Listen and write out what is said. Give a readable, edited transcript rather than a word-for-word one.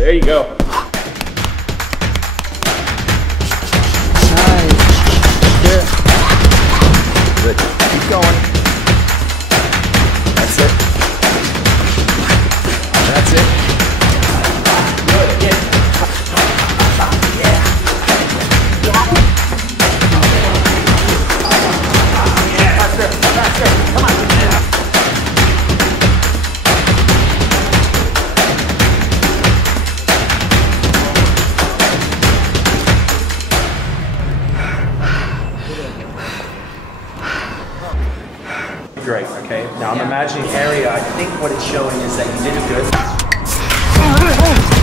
There you go. Nice. Good. Good. Keep going. That's it. That's it. Good. Yeah. Come on. Great, okay? Now I'm imagining area, I think what it's showing is that you did it good.